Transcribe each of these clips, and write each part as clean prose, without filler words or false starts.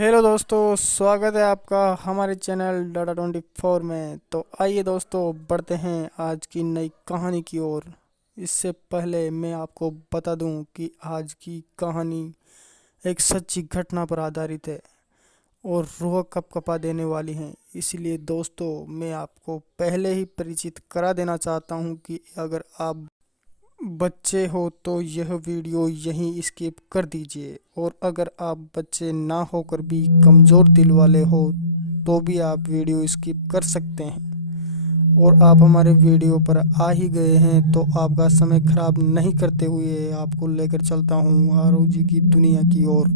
Hello दोस्तों, स्वागत है आपका हमारे चैनल डाटा 24 में। तो आइए दोस्तों, बढ़ते हैं आज की नई कहानी की ओर। इससे पहले मैं आपको बता दूं कि आज की कहानी एक सच्ची घटना पर आधारित है और रूह कँपा देने वाली है। इसलिए दोस्तों, मैं आपको पहले ही परिचित करा देना चाहता हूं कि अगर आप बच्चे हो तो यह वीडियो यहीं स्किप कर दीजिए, और अगर आप बच्चे ना होकर भी कमज़ोर दिल वाले हो तो भी आप वीडियो स्किप कर सकते हैं। और आप हमारे वीडियो पर आ ही गए हैं तो आपका समय खराब नहीं करते हुए आपको लेकर चलता हूँ आरव जी की दुनिया की ओर।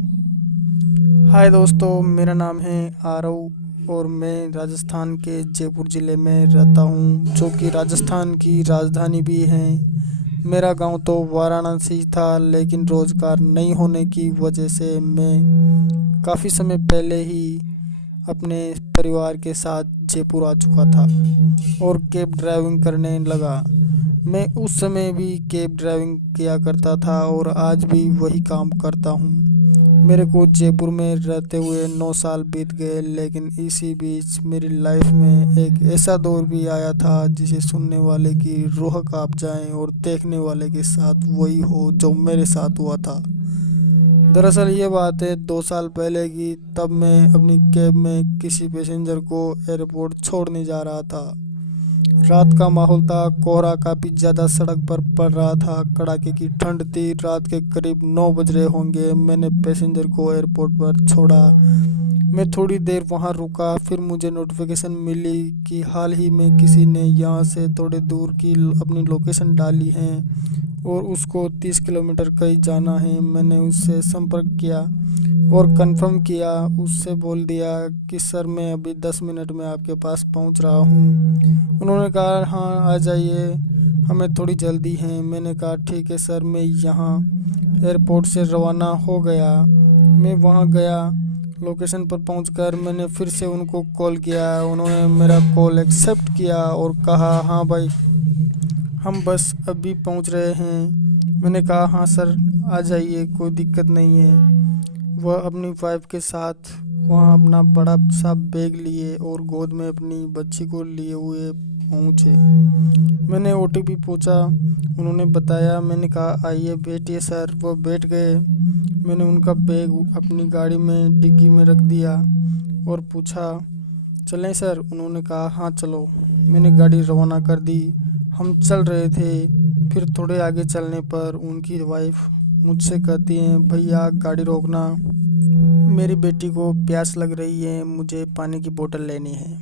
हाय दोस्तों, मेरा नाम है आरव और मैं राजस्थान के जयपुर ज़िले में रहता हूँ, जो कि राजस्थान की राजधानी भी है। मेरा गांव तो वाराणसी था, लेकिन रोज़गार नहीं होने की वजह से मैं काफ़ी समय पहले ही अपने परिवार के साथ जयपुर आ चुका था और कैब ड्राइविंग करने लगा। मैं उस समय भी कैब ड्राइविंग किया करता था और आज भी वही काम करता हूँ। मेरे को जयपुर में रहते हुए 9 साल बीत गए, लेकिन इसी बीच मेरी लाइफ में एक ऐसा दौर भी आया था जिसे सुनने वाले की रूह कांप जाए और देखने वाले के साथ वही हो जो मेरे साथ हुआ था। दरअसल ये बात है 2 साल पहले की। तब मैं अपनी कैब में किसी पैसेंजर को एयरपोर्ट छोड़ने जा रहा था। रात का माहौल था, कोहरा काफ़ी ज़्यादा सड़क पर पड़ रहा था, कड़ाके की ठंड थी। रात के करीब 9 बज रहे होंगे। मैंने पैसेंजर को एयरपोर्ट पर छोड़ा। मैं थोड़ी देर वहां रुका, फिर मुझे नोटिफिकेशन मिली कि हाल ही में किसी ने यहां से थोड़े दूर की अपनी लोकेशन डाली है और उसको 30 किलोमीटर कहीं जाना है। मैंने उससे संपर्क किया और कंफर्म किया। उससे बोल दिया कि सर, मैं अभी 10 मिनट में आपके पास पहुंच रहा हूं। उन्होंने कहा हाँ आ जाइए, हमें थोड़ी जल्दी है। मैंने कहा ठीक है सर। मैं यहाँ एयरपोर्ट से रवाना हो गया। मैं वहाँ गया। लोकेशन पर पहुंचकर मैंने फिर से उनको कॉल किया। उन्होंने मेरा कॉल एक्सेप्ट किया और कहा हाँ भाई, हम बस अभी पहुंच रहे हैं। मैंने कहा हाँ सर, आ जाइए, कोई दिक्कत नहीं है। वह अपनी वाइफ के साथ वहाँ अपना बड़ा सा बैग लिए और गोद में अपनी बच्ची को लिए हुए पहुँचे। मैंने ओटीपी पूछा, उन्होंने बताया। मैंने कहा आइए बैठिए सर। वो बैठ गए। मैंने उनका बैग अपनी गाड़ी में डिग्गी में रख दिया और पूछा चलें सर। उन्होंने कहा हाँ चलो। मैंने गाड़ी रवाना कर दी। हम चल रहे थे। फिर थोड़े आगे चलने पर उनकी वाइफ मुझसे कहती हैं भैया गाड़ी रोकना, मेरी बेटी को प्यास लग रही है, मुझे पानी की बोतल लेनी है।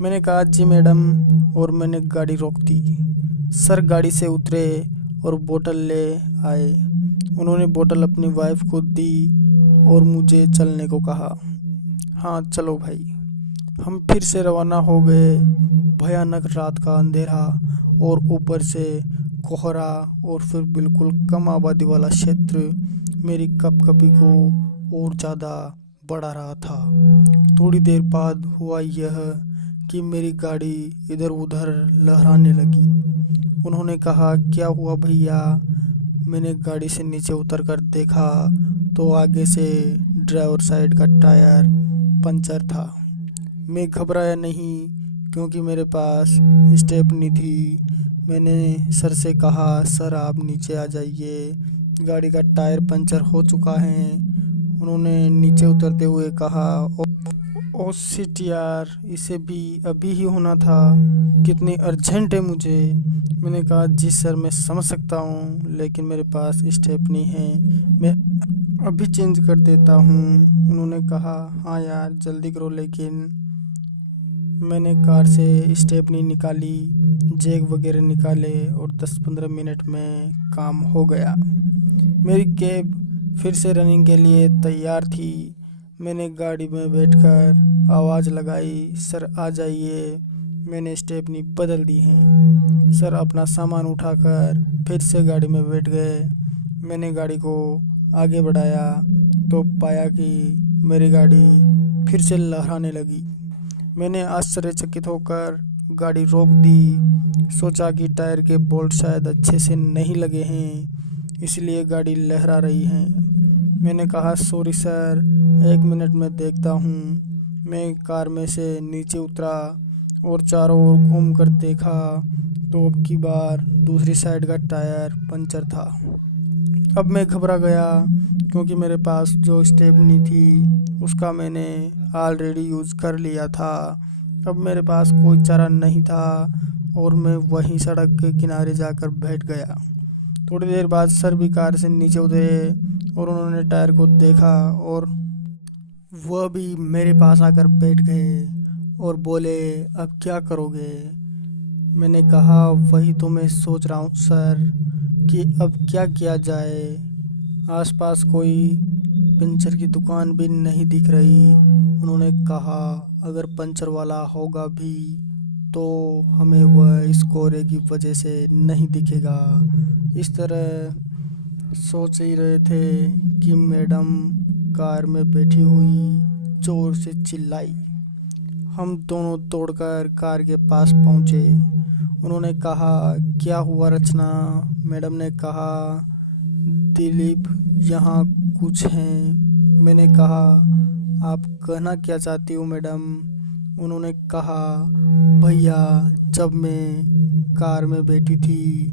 मैंने कहा जी मैडम, और मैंने गाड़ी रोक दी। सर गाड़ी से उतरे और बोतल ले आए। उन्होंने बोतल अपनी वाइफ को दी और मुझे चलने को कहा। हाँ चलो भाई। हम फिर से रवाना हो गए। भयानक रात का अंधेरा और ऊपर से कोहरा और फिर बिल्कुल कम आबादी वाला क्षेत्र मेरी कपकपी को और ज़्यादा बढ़ा रहा था। थोड़ी देर बाद हुआ यह कि मेरी गाड़ी इधर उधर लहराने लगी। उन्होंने कहा क्या हुआ भैया? मैंने गाड़ी से नीचे उतर कर देखा तो आगे से ड्राइवर साइड का टायर पंचर था। मैं घबराया नहीं क्योंकि मेरे पास स्टेपनी थी। मैंने सर से कहा सर आप नीचे आ जाइए, गाड़ी का टायर पंचर हो चुका है। उन्होंने नीचे उतरते हुए कहा ओ शिट यार, इसे भी अभी ही होना था, कितनी अर्जेंट है मुझे। मैंने कहा जी सर मैं समझ सकता हूँ, लेकिन मेरे पास स्टेपनी है, मैं अभी चेंज कर देता हूँ। उन्होंने कहा हाँ यार जल्दी करो। लेकिन मैंने कार से स्टेपनी निकाली, जैक वगैरह निकाले और 10-15 मिनट में काम हो गया। मेरी कैब फिर से रनिंग के लिए तैयार थी। मैंने गाड़ी में बैठकर आवाज़ लगाई सर आ जाइए। मैंने स्टेपनी बदल दी है। सर अपना सामान उठाकर फिर से गाड़ी में बैठ गए। मैंने गाड़ी को आगे बढ़ाया तो पाया कि मेरी गाड़ी फिर से लहराने लगी। मैंने आश्चर्यचकित होकर गाड़ी रोक दी। सोचा कि टायर के बोल्ट शायद अच्छे से नहीं लगे हैं, इसलिए गाड़ी लहरा रही है। मैंने कहा सॉरी सर, 1 मिनट में देखता हूँ। मैं कार में से नीचे उतरा और चारों ओर घूम कर देखा तो अब की बार दूसरी साइड का टायर पंचर था। अब मैं घबरा गया क्योंकि मेरे पास जो स्टेपनी थी उसका मैंने ऑलरेडी यूज़ कर लिया था। अब मेरे पास कोई चारा नहीं था और मैं वहीं सड़क के किनारे जाकर बैठ गया। थोड़ी देर बाद सर भी कार से नीचे उतरे और उन्होंने टायर को देखा और वह भी मेरे पास आकर बैठ गए और बोले, अब क्या करोगे? मैंने कहा, वही तो मैं सोच रहा हूँ सर कि अब क्या किया जाए। आसपास कोई पंचर की दुकान भी नहीं दिख रही। उन्होंने कहा, अगर पंचर वाला होगा भी तो हमें वह इस कोहरे की वजह से नहीं दिखेगा। इस तरह सोच ही रहे थे कि मैडम कार में बैठी हुई जोर से चिल्लाई। हम दोनों दौड़कर कार के पास पहुँचे। उन्होंने कहा, क्या हुआ रचना? मैडम ने कहा, दिलीप यहाँ कुछ हैं। मैंने कहा, आप कहना क्या चाहती हो मैडम? उन्होंने कहा, भैया जब मैं कार में बैठी थी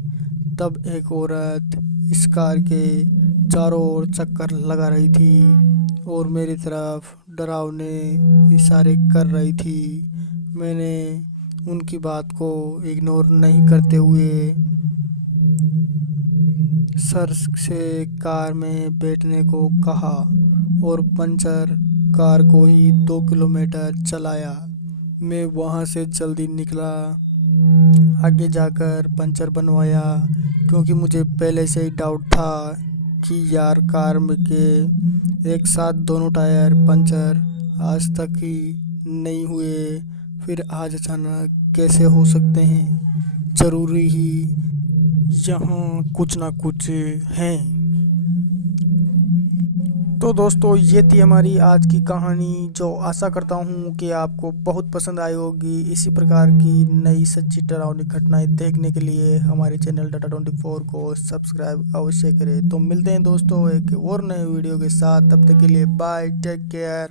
तब एक औरत इस कार के चारों ओर चक्कर लगा रही थी और मेरी तरफ डरावने इशारे कर रही थी। मैंने उनकी बात को इग्नोर नहीं करते हुए सर से कार में बैठने को कहा और पंचर कार को ही 2 किलोमीटर चलाया। मैं वहाँ से जल्दी निकला। आगे जाकर पंचर बनवाया क्योंकि मुझे पहले से ही डाउट था कि यार कार में के एक साथ दोनों टायर पंचर आज तक ही नहीं हुए, फिर आज अचानक कैसे हो सकते हैं? ज़रूरी ही यहाँ कुछ ना कुछ है। तो दोस्तों, ये थी हमारी आज की कहानी, जो आशा करता हूँ कि आपको बहुत पसंद आई होगी। इसी प्रकार की नई सच्ची डरावनी घटनाएं देखने के लिए हमारे चैनल डाटा24 को सब्सक्राइब अवश्य करें। तो मिलते हैं दोस्तों एक और नए वीडियो के साथ। तब तक के लिए बाय, टेक केयर।